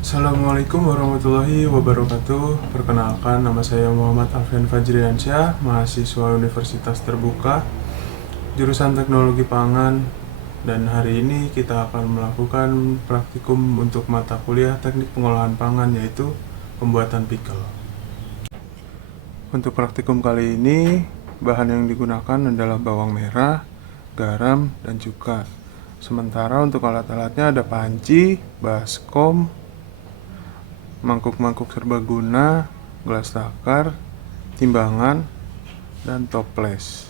Assalamualaikum warahmatullahi wabarakatuh. Perkenalkan, nama saya Muhammad Alfian Fajriansyah, mahasiswa Universitas Terbuka, jurusan Teknologi Pangan. Dan hari ini kita akan melakukan praktikum untuk mata kuliah Teknik Pengolahan Pangan, yaitu pembuatan pickle. Untuk praktikum kali ini, bahan yang digunakan adalah bawang merah, garam, dan cuka. Sementara untuk alat-alatnya ada panci, baskom, mangkuk-mangkuk serbaguna, gelas takar, timbangan, dan toples.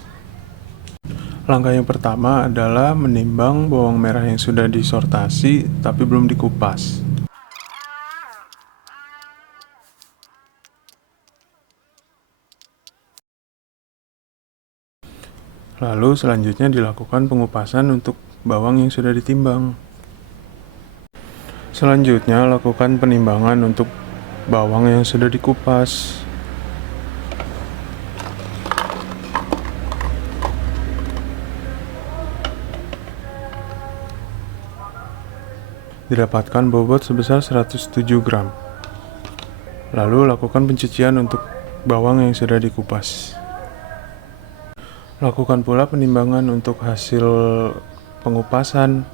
Langkah yang pertama adalah menimbang bawang merah yang sudah disortasi tapi belum dikupas. Lalu selanjutnya dilakukan pengupasan untuk bawang yang sudah ditimbang. Selanjutnya lakukan penimbangan untuk bawang yang sudah dikupas. Didapatkan bobot sebesar 107 gram. Lalu lakukan pencucian untuk bawang yang sudah dikupas. Lakukan pula penimbangan untuk hasil pengupasan,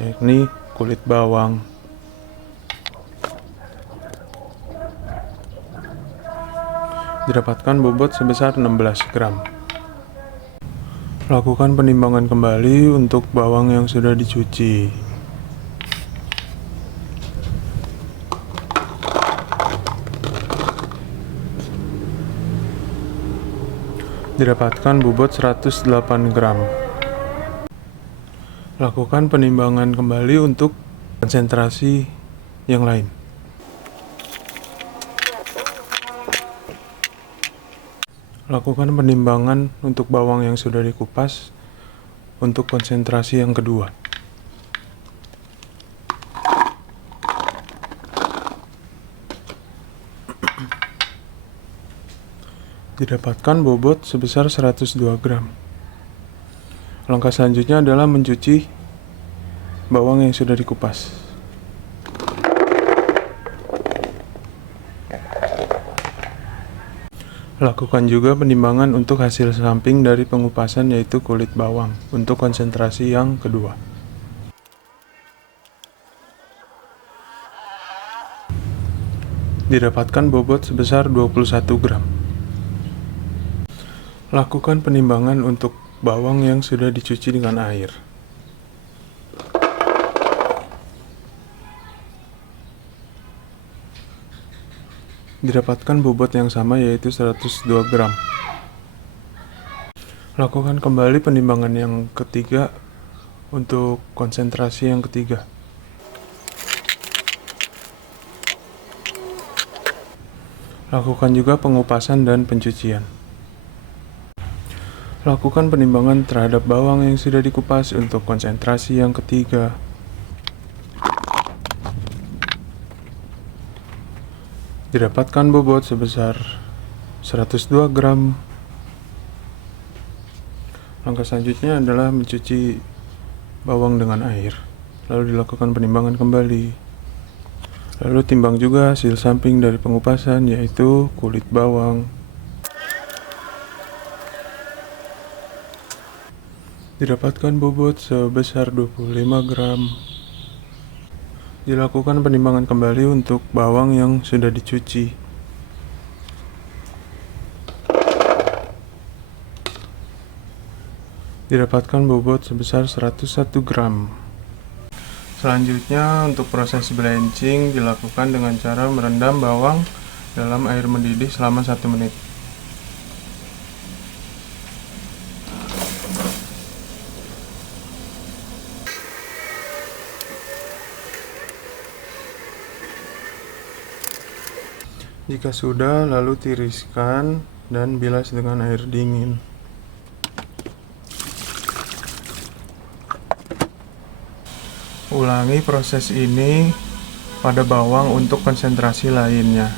yakni kulit bawang. Didapatkan bobot sebesar 16 gram. Lakukan penimbangan kembali untuk bawang yang sudah dicuci. Didapatkan bobot 108 gram. Lakukan penimbangan kembali untuk konsentrasi yang lain. Lakukan penimbangan untuk bawang yang sudah dikupas untuk konsentrasi yang kedua. Didapatkan bobot sebesar 102 gram. Langkah selanjutnya adalah mencuci bawang yang sudah dikupas. Lakukan juga penimbangan untuk hasil samping dari pengupasan, yaitu kulit bawang, untuk konsentrasi yang kedua. Didapatkan bobot sebesar 21 gram. Lakukan penimbangan untuk bawang yang sudah dicuci dengan air. Didapatkan bobot yang sama, yaitu 102 gram. Lakukan kembali penimbangan yang ketiga untuk konsentrasi yang ketiga. Lakukan juga pengupasan dan pencucian. Lakukan penimbangan terhadap bawang yang sudah dikupas untuk konsentrasi yang ketiga. Didapatkan bobot sebesar 102 gram. Langkah selanjutnya adalah mencuci bawang dengan air, lalu dilakukan penimbangan kembali. Lalu timbang juga hasil samping dari pengupasan, yaitu kulit bawang. Didapatkan bobot sebesar 25 gram. Dilakukan penimbangan kembali untuk bawang yang sudah dicuci. Didapatkan bobot sebesar 101 gram. Selanjutnya untuk proses blanching dilakukan dengan cara merendam bawang dalam air mendidih selama 1 menit. Jika sudah, lalu tiriskan dan bilas dengan air dingin. Ulangi proses ini pada bawang untuk konsentrasi lainnya.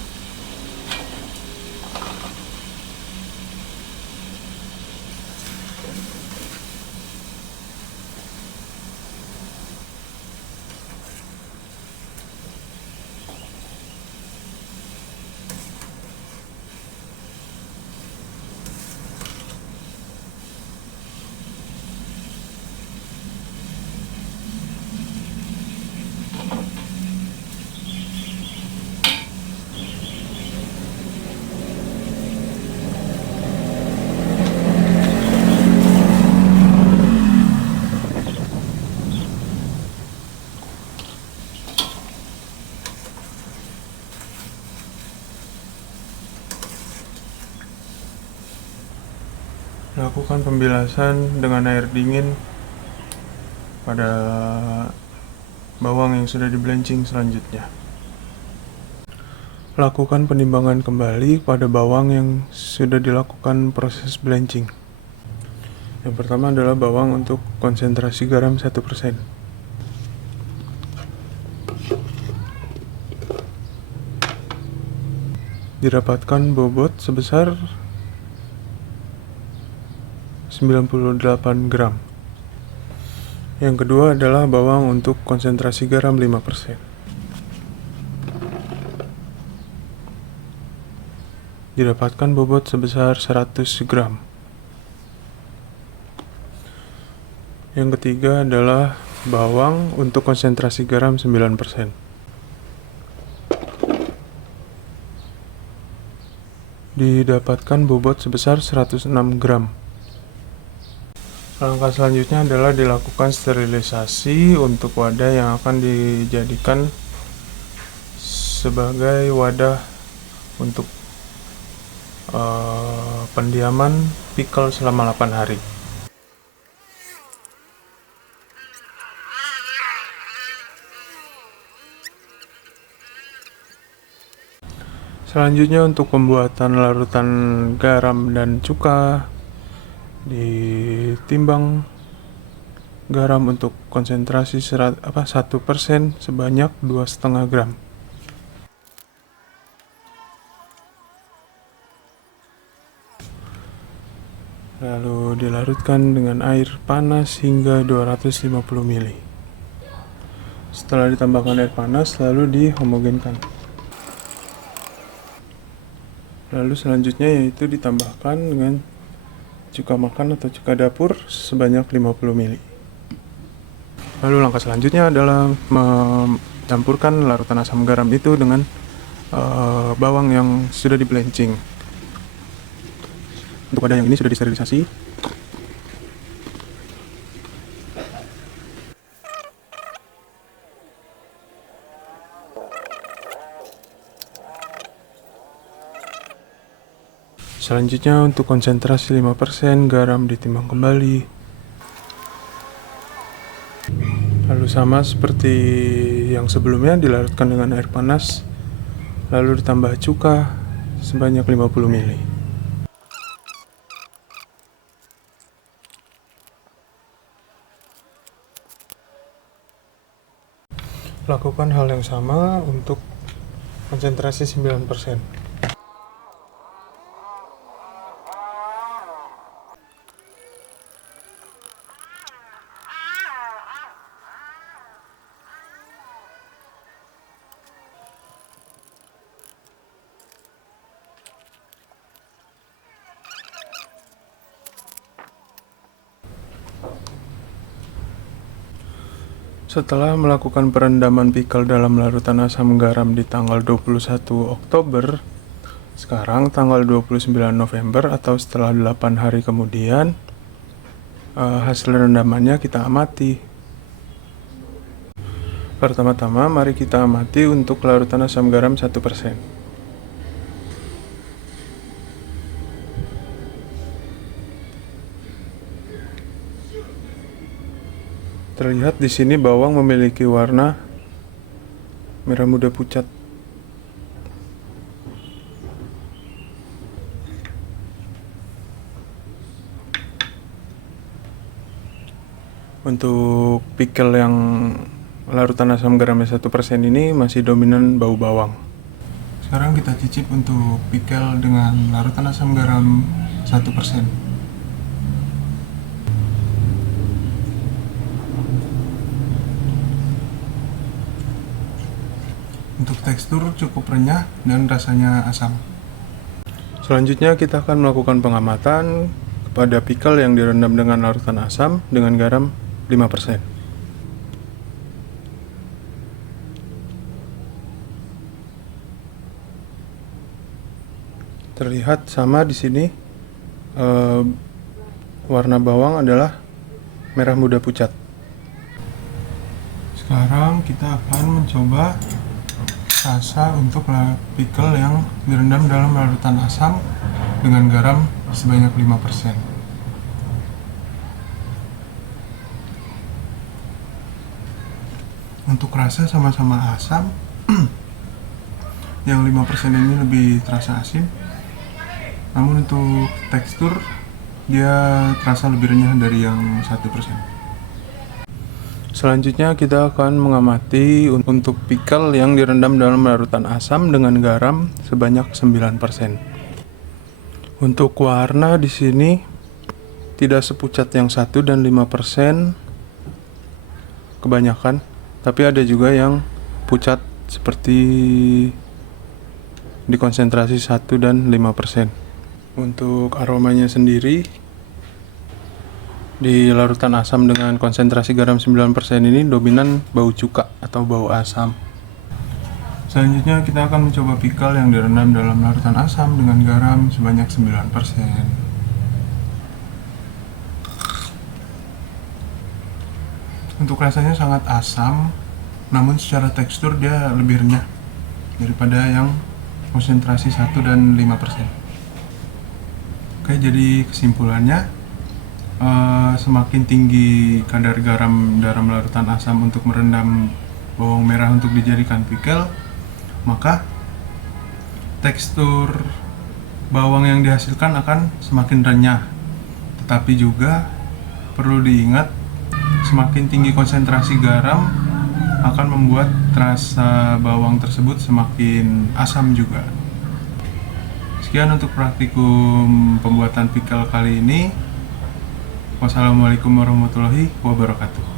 Lakukan pembilasan dengan air dingin pada bawang yang sudah di-blanching selanjutnya. Lakukan penimbangan kembali pada bawang yang sudah dilakukan proses blanching. Yang pertama adalah bawang untuk konsentrasi garam 1%. Didapatkan bobot sebesar 98 gram. Yang kedua adalah bawang untuk konsentrasi garam 5%. Didapatkan bobot sebesar 100 gram. Yang ketiga adalah bawang untuk konsentrasi garam 9%. Didapatkan bobot sebesar 106 gram. Langkah selanjutnya adalah dilakukan sterilisasi untuk wadah yang akan dijadikan sebagai wadah untuk pendiaman pickle selama 8 hari. Selanjutnya untuk pembuatan larutan garam dan cuka, ditimbang garam untuk konsentrasi 1% sebanyak 2,5 gram. Lalu dilarutkan dengan air panas hingga 250 ml. Setelah ditambahkan air panas, lalu dihomogenkan. Lalu selanjutnya yaitu ditambahkan dengan cuka makan atau cuka dapur sebanyak 50 ml. Lalu langkah selanjutnya adalah mencampurkan larutan asam garam itu dengan bawang yang sudah di-blanching. Untuk wadah yang ini sudah disterilisasi. Selanjutnya untuk konsentrasi 5% garam ditimbang kembali. Lalu sama seperti yang sebelumnya dilarutkan dengan air panas. Lalu ditambah cuka sebanyak 50 ml. Lakukan hal yang sama untuk konsentrasi 9%. Setelah melakukan perendaman pickle dalam larutan asam garam di tanggal 21 Oktober, sekarang tanggal 29 November atau setelah 8 hari kemudian, hasil rendamannya kita amati. Pertama-tama mari kita amati untuk larutan asam garam 1%. Terlihat di sini bawang memiliki warna merah muda pucat. Untuk pickle yang larutan asam garamnya 1% ini masih dominan bau bawang. Sekarang kita cicip untuk pickle dengan larutan asam garam 1%. Untuk tekstur cukup renyah dan rasanya asam. Selanjutnya kita akan melakukan pengamatan kepada pickle yang direndam dengan larutan asam dengan garam 5%. Terlihat sama di sini, warna bawang adalah merah muda pucat. Sekarang kita akan mencoba rasa untuk pickle yang direndam dalam larutan asam dengan garam sebanyak 5%. Untuk rasa sama-sama asam. Yang 5% ini lebih terasa asin. Namun untuk tekstur dia terasa lebih renyah dari yang 1%. Selanjutnya kita akan mengamati untuk pickle yang direndam dalam larutan asam dengan garam sebanyak 9%. Untuk warna di sini tidak sepucat yang 1 dan 5% kebanyakan, tapi ada juga yang pucat seperti di konsentrasi 1 dan 5%. Untuk aromanya sendiri, di larutan asam dengan konsentrasi garam 9% ini dominan bau cuka atau bau asam. Selanjutnya kita akan mencoba pickle yang direndam dalam larutan asam dengan garam sebanyak 9%. Untuk rasanya sangat asam, namun secara tekstur dia lebih renyah daripada yang konsentrasi 1 dan 5%. Oke, jadi kesimpulannya, semakin tinggi kadar garam dalam larutan asam untuk merendam bawang merah untuk dijadikan pickle, maka tekstur bawang yang dihasilkan akan semakin renyah. Tetapi juga perlu diingat, semakin tinggi konsentrasi garam akan membuat rasa bawang tersebut semakin asam juga. Sekian untuk praktikum pembuatan pickle kali ini. Wassalamualaikum warahmatullahi wabarakatuh.